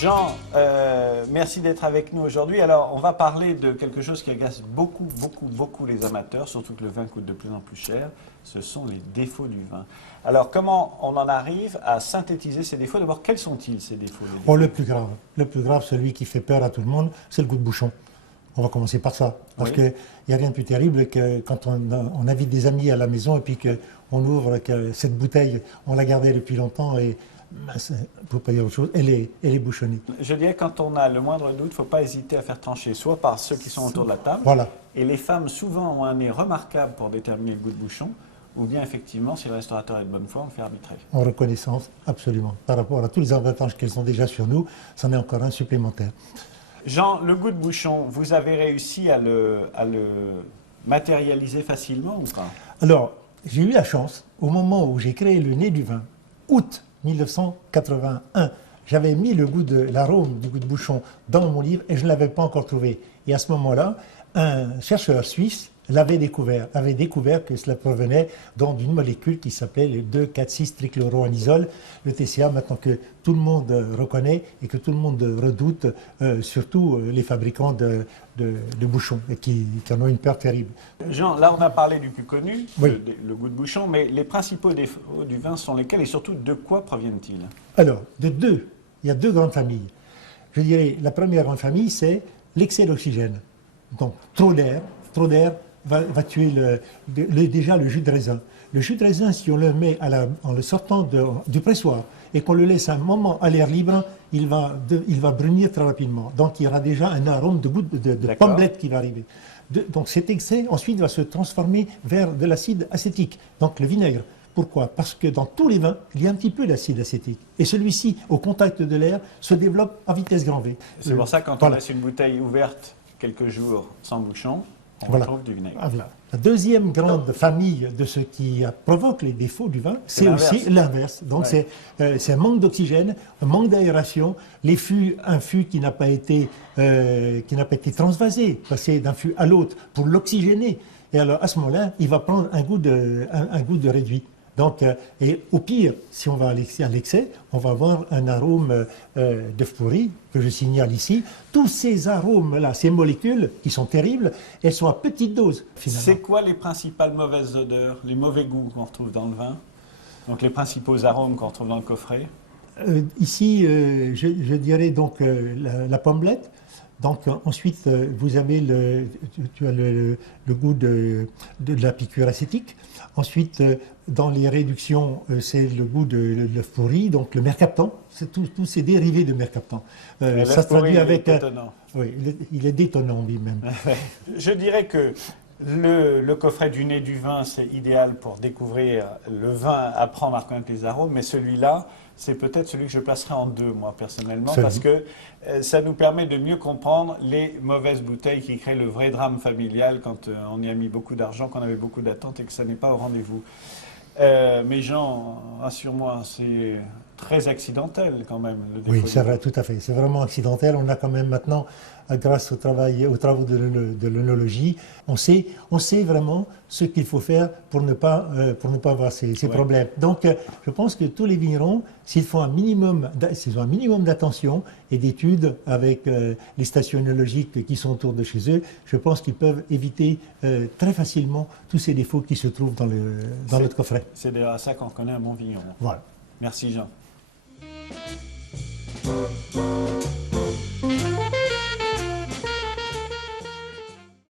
Jean, merci d'être avec nous aujourd'hui. Alors, on va parler de quelque chose qui agace beaucoup les amateurs, surtout que le vin coûte de plus en plus cher. Ce sont les défauts du vin. Alors, comment on en arrive à synthétiser ces défauts? D'abord, quels sont-ils, ces défauts? Oh, le plus grave, celui qui fait peur à tout le monde, c'est le goût de bouchon. On va commencer par ça. Parce qu'il n'y a rien de plus terrible que quand on invite des amis à la maison et puis qu'on ouvre que cette bouteille, on l'a gardée depuis longtemps et il ne faut pas dire autre chose, elle est bouchonnée. Je dirais quand on a le moindre doute, il ne faut pas hésiter à faire trancher, soit par ceux qui sont autour de la table. Voilà. Et les femmes, souvent, ont un nez remarquable pour déterminer le goût de bouchon. Ou bien, effectivement, si le restaurateur est de bonne foi, on le fait arbitrer. En reconnaissance, absolument. Par rapport à tous les avantages qu'elles ont déjà sur nous, c'en est encore un supplémentaire. Jean, le goût de bouchon, vous avez réussi à le matérialiser facilement ou pas? Alors, j'ai eu la chance, au moment où j'ai créé le nez du vin, août 1981, j'avais mis l'arôme du goût de bouchon dans mon livre et je ne l'avais pas encore trouvé. Et à ce moment-là, un chercheur suisse avait découvert que cela provenait d'une molécule qui s'appelait le 2,4,6-trichloroanisole, le TCA, maintenant que tout le monde reconnaît et que tout le monde redoute, surtout les fabricants de bouchons, et qui en ont une peur terrible. Jean, là on a parlé du plus connu, oui. le goût de bouchon, mais les principaux défauts du vin sont lesquels et surtout de quoi proviennent-ils? Alors, il y a deux grandes familles. Je dirais, la première grande famille, c'est l'excès d'oxygène. Donc, trop d'air va tuer déjà le jus de raisin. Le jus de raisin, si on le met en le sortant du pressoir et qu'on le laisse un moment à l'air libre, il va brunir très rapidement. Donc il y aura déjà un arôme de pommelette qui va arriver. Donc cet excès ensuite va se transformer vers de l'acide acétique, donc le vinaigre. Pourquoi? Parce que dans tous les vins, il y a un petit peu d'acide acétique. Et celui-ci, au contact de l'air, se développe à vitesse grand V. C'est pour ça que quand on laisse une bouteille ouverte quelques jours sans bouchon, on retrouve du vinaigre. Voilà. La deuxième grande famille de ce qui provoque les défauts du vin, c'est aussi l'inverse. Donc c'est un manque d'oxygène, un manque d'aération, un fût qui n'a pas été transvasé, passé d'un fût à l'autre pour l'oxygéner. Et alors à ce moment-là, il va prendre un goût de réduit. Donc, et au pire, si on va à l'excès, on va avoir un arôme d'œuf pourri, que je signale ici. Tous ces arômes-là, ces molécules qui sont terribles, elles sont à petite dose, finalement. C'est quoi les principales mauvaises odeurs, les mauvais goûts qu'on retrouve dans le vin? Donc les principaux arômes qu'on retrouve dans le coffret? Ici, je dirais donc la pommelette. Donc ensuite, vous avez tu as le goût de la piqûre acétique. Ensuite, dans les réductions, c'est le goût de l'œuf pourri, donc le mercaptan. C'est tous ces dérivés de mercaptan. Ça se traduit avec détonnant. Oui, il est détonnant lui-même. Je dirais que le coffret du nez du vin, c'est idéal pour découvrir le vin, apprendre à reconnaître les arômes, mais celui-là, c'est peut-être celui que je placerai en deux, moi, personnellement, parce que ça nous permet de mieux comprendre les mauvaises bouteilles qui créent le vrai drame familial quand on y a mis beaucoup d'argent, qu'on avait beaucoup d'attentes et que ça n'est pas au rendez-vous. Mais Jean, assure-moi, c'est très accidentel quand même. Oui, c'est vrai, tout à fait. C'est vraiment accidentel. On a quand même maintenant, grâce aux travaux de l'œnologie, on sait vraiment ce qu'il faut faire pour ne pas avoir ces problèmes. Donc, je pense que tous les vignerons, s'ils ont un minimum d'attention et d'études avec les stations œnologiques qui sont autour de chez eux, je pense qu'ils peuvent éviter très facilement tous ces défauts qui se trouvent dans notre coffret. C'est d'ailleurs à ça qu'on connaît un bon vigneron. Voilà. Merci Jean.